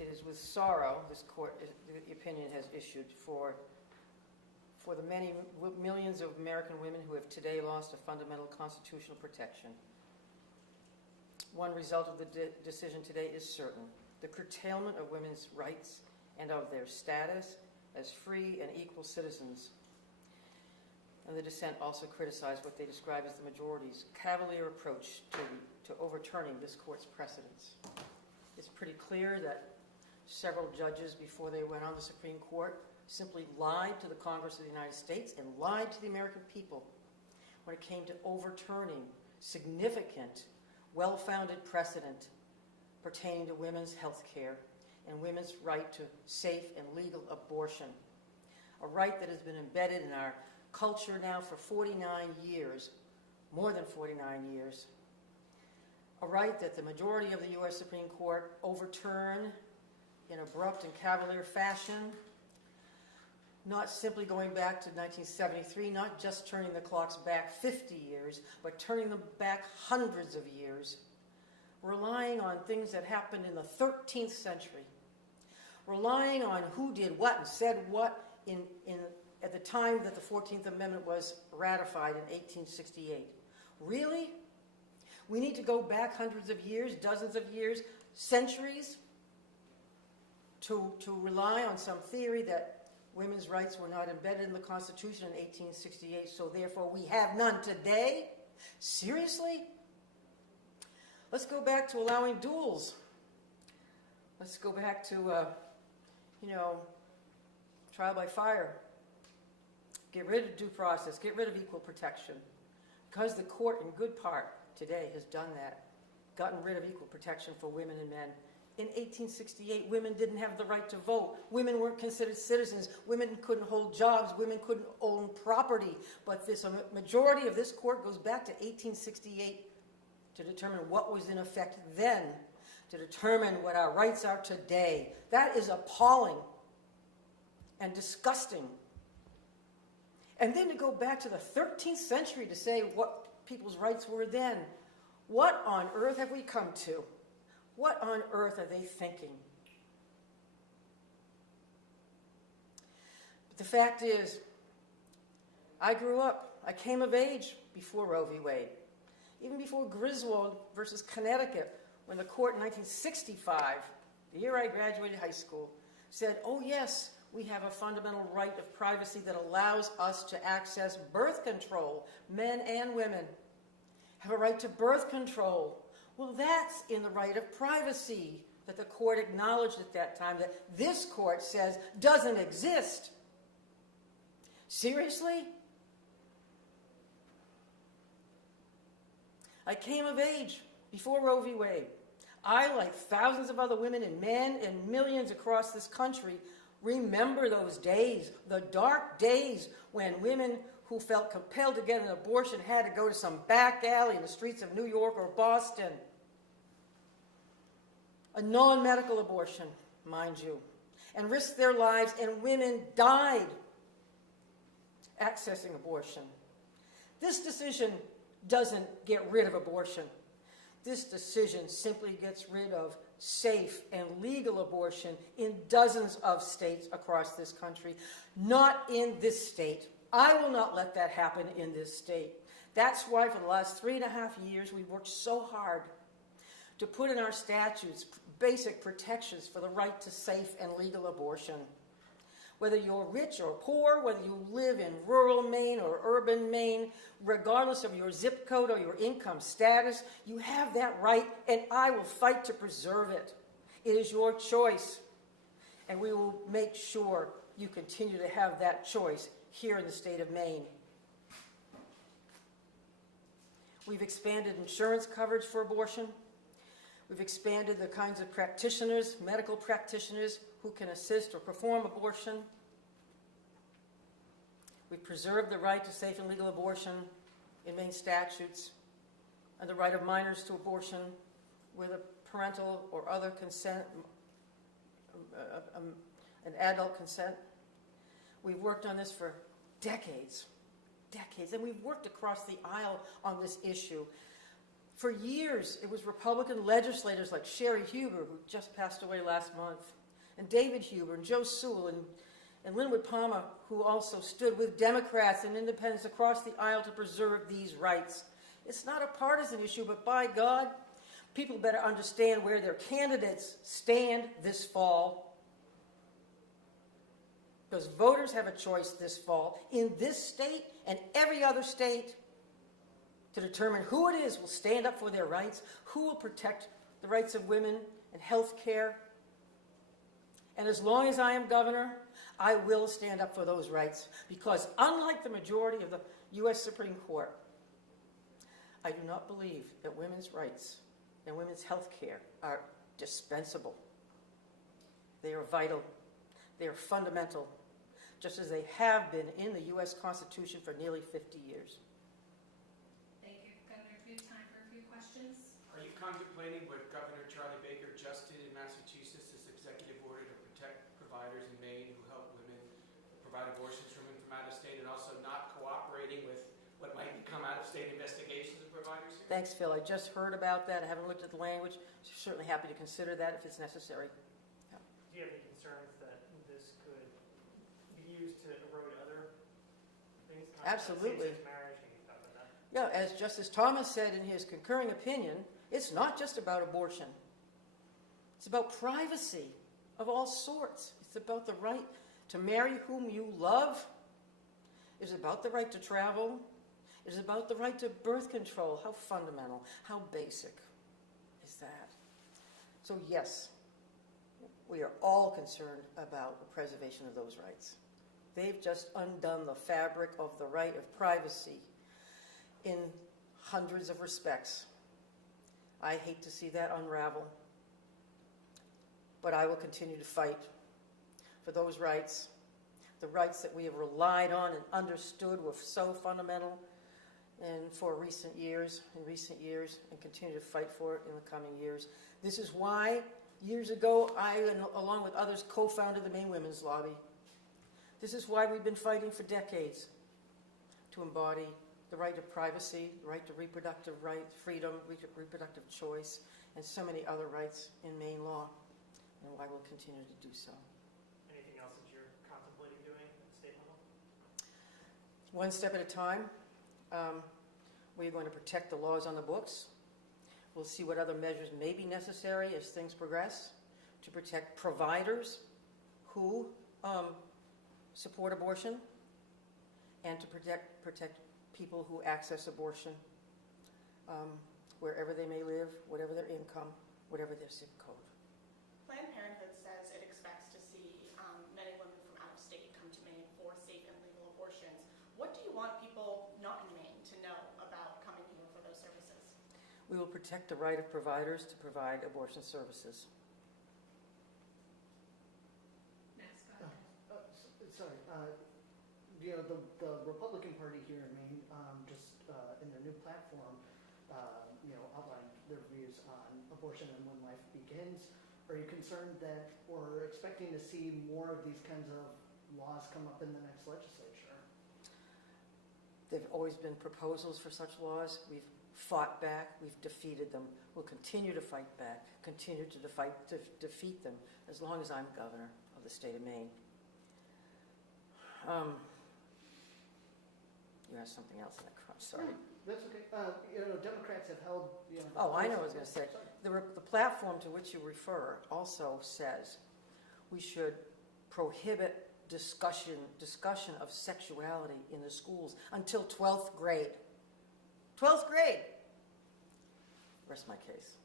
It is with sorrow this court, the opinion has issued for the many millions of American women who have today lost a fundamental constitutional protection. One result of the decision today is certain: the curtailment of women's rights and of their status as free and equal citizens. And the dissent also criticized what they describe as the majority's cavalier approach to overturning this court's precedents. It's pretty clear that several judges, before they went on the Supreme Court, simply lied to the Congress of the United States and lied to the American people when it came to overturning significant, well-founded precedent pertaining to women's health care and women's right to safe and legal abortion, a right that has been embedded in our culture now for 49 years, more than 49 years, a right that the majority of the U.S. Supreme Court overturned in abrupt and cavalier fashion, not simply going back to 1973, not just turning the clocks back 50 years, but turning them back hundreds of years, relying on things that happened in the 13th century, relying on who did what and said what at the time that the 14th Amendment was ratified in 1868. Really? We need to go back hundreds of years, dozens of years, centuries, to rely on some theory that women's rights were not embedded in the Constitution in 1868, so therefore we have none today? Seriously? Let's go back to allowing duels. Let's go back to, trial by fire. Get rid of due process. Get rid of equal protection. Because the court, in good part, today has done that, gotten rid of equal protection for women and men. In 1868, women didn't have the right to vote. Women weren't considered citizens. Women couldn't hold jobs. Women couldn't own property. But a majority of this court goes back to 1868 to determine what was in effect then, to determine what our rights are today. That is appalling and disgusting. And then to go back to the 13th century to say what people's rights were then. What on earth have we come to? What on earth are they thinking? But the fact is, I grew up, I came of age before Roe v. Wade. Even before Griswold versus Connecticut, when the court in 1965, the year I graduated high school, said, oh yes, we have a fundamental right of privacy that allows us to access birth control, men and women have a right to birth control. Well, that's in the right of privacy that the court acknowledged at that time, that this court says doesn't exist. Seriously? I came of age before Roe v. Wade. I, like thousands of other women and men and millions across this country, remember those days, the dark days when women who felt compelled to get an abortion had to go to some back alley in the streets of New York or Boston. A non-medical abortion, mind you, and risked their lives, and women died accessing abortion. This decision doesn't get rid of abortion. This decision simply gets rid of safe and legal abortion in dozens of states across this country. Not in this state. I will not let that happen in this state. That's why for the last 3.5 years we've worked so hard to put in our statutes basic protections for the right to safe and legal abortion. Whether you're rich or poor, whether you live in rural Maine or urban Maine, regardless of your zip code or your income status, you have that right, and I will fight to preserve it. It is your choice, and we will make sure you continue to have that choice here in the state of Maine. We've expanded insurance coverage for abortion. We've expanded the kinds of practitioners, medical practitioners, who can assist or perform abortion. We've preserved the right to safe and legal abortion in Maine statutes, and the right of minors to abortion with a parental or other consent, an adult consent. We've worked on this for decades, and we've worked across the aisle on this issue. For years, it was Republican legislators like Sherry Huber, who just passed away last month, and David Huber, and Joe Sewell, and Linwood Palmer, who also stood with Democrats and independents across the aisle to preserve these rights. It's not a partisan issue, but by God, people better understand where their candidates stand this fall, because voters have a choice this fall in this state and every other state to determine who it is will stand up for their rights, who will protect the rights of women and health care. And as long as I am governor, I will stand up for those rights, because unlike the majority of the U.S. Supreme Court, I do not believe that women's rights and women's health care are dispensable. They are vital. They are fundamental, just as they have been in the U.S. Constitution for nearly 50 years. Thank you. Governor, we have time for a few questions. Are you contemplating what Governor Charlie Baker just did in Massachusetts, this executive order to protect providers in Maine who help women provide abortions for women from out of state, and also not cooperating with what might become out-of-state investigations of providers here? Thanks, Phil. I just heard about that. I haven't looked at the language. Certainly happy to consider that if it's necessary. Do you have any concerns that this could be used to erode other things? Absolutely. Same-sex marriage, can you talk about that? Yeah, as Justice Thomas said in his concurring opinion, it's not just about abortion. It's about privacy of all sorts. It's about the right to marry whom you love. It's about the right to travel. It is about the right to birth control. How fundamental, how basic is that? So yes, we are all concerned about the preservation of those rights. They've just undone the fabric of the right of privacy in hundreds of respects. I hate to see that unravel, but I will continue to fight for those rights, the rights that we have relied on and understood were so fundamental and for recent years, and continue to fight for it in the coming years. This is why, years ago, I, along with others, co-founded the Maine Women's Lobby. This is why we've been fighting for decades to embody the right to privacy, the right to reproductive freedom, reproductive choice, and so many other rights in Maine law, and why we'll continue to do so. Anything else that you're contemplating doing at the state level? One step at a time. We're going to protect the laws on the books. We'll see what other measures may be necessary as things progress to protect providers who support abortion, and to protect people who access abortion wherever they may live, whatever their income, whatever their zip code. Planned Parenthood says it expects to see men and women from out of state come to Maine for safe and legal abortions. What do you want people not in Maine to know about coming here for those services? We will protect the right of providers to provide abortion services. Next, go ahead. Sorry, the Republican Party here in Maine just in their new platform, outlined their views on abortion and when life begins. Are you concerned that we're expecting to see more of these kinds of laws come up in the next legislature? There have always been proposals for such laws. We've fought back. We've defeated them. We'll continue to fight back, continue to defeat them as long as I'm governor of the state of Maine. You asked something else in that crunch, sorry. That's okay. Democrats have held. Oh, I know what I was going to say. The platform to which you refer also says we should prohibit discussion of sexuality in the schools until 12th grade. 12th grade! Rest my case.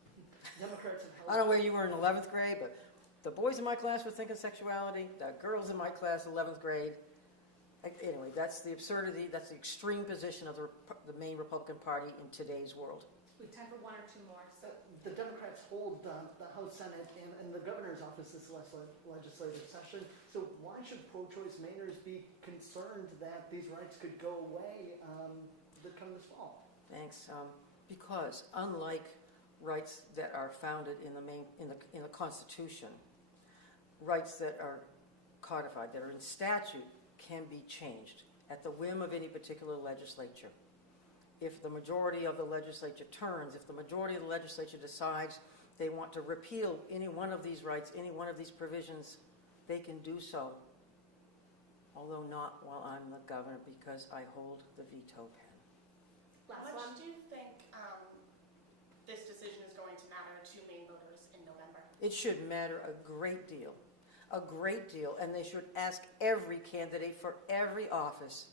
Democrats have held. I don't know where you were in 11th grade, but the boys in my class were thinking sexuality. The girls in my class, 11th grade. Anyway, that's the absurdity, that's the extreme position of the Maine Republican Party in today's world. We have time for one or two more. So The Democrats hold the House, Senate, and the governor's office this legislative session. So why should pro-choice Mainers be concerned that these rights could go away that come this fall? Thanks. Because unlike rights that are founded in the Constitution, rights that are codified, that are in statute, can be changed at the whim of any particular legislature. if the majority of the legislature turns, if the majority of the legislature decides they want to repeal any one of these rights, any one of these provisions, they can do so. Although not while I'm the governor, because I hold the veto pen. How much do you think this decision is going to matter to Maine voters in November? It should matter a great deal, and they should ask every candidate for every office,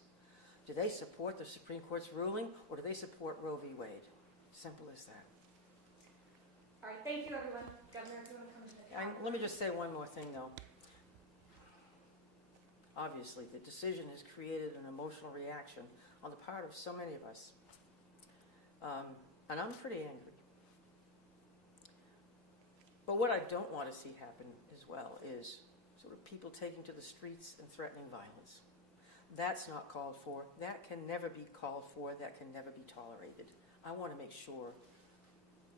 do they support the Supreme Court's ruling, or do they support Roe v. Wade? Simple as that. All right, thank you, everyone. Governor, if you want to come to the council. Let me just say one more thing, though. Obviously, the decision has created an emotional reaction on the part of so many of us. And I'm pretty angry. But what I don't want to see happen as well is sort of people taking to the streets and threatening violence. That's not called for. That can never be called for. That can never be tolerated. I want to make sure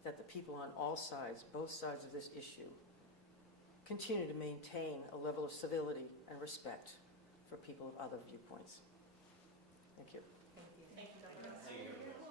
that the people on all sides, both sides of this issue, continue to maintain a level of civility and respect for people of other viewpoints. Thank you. Thank you, Governor.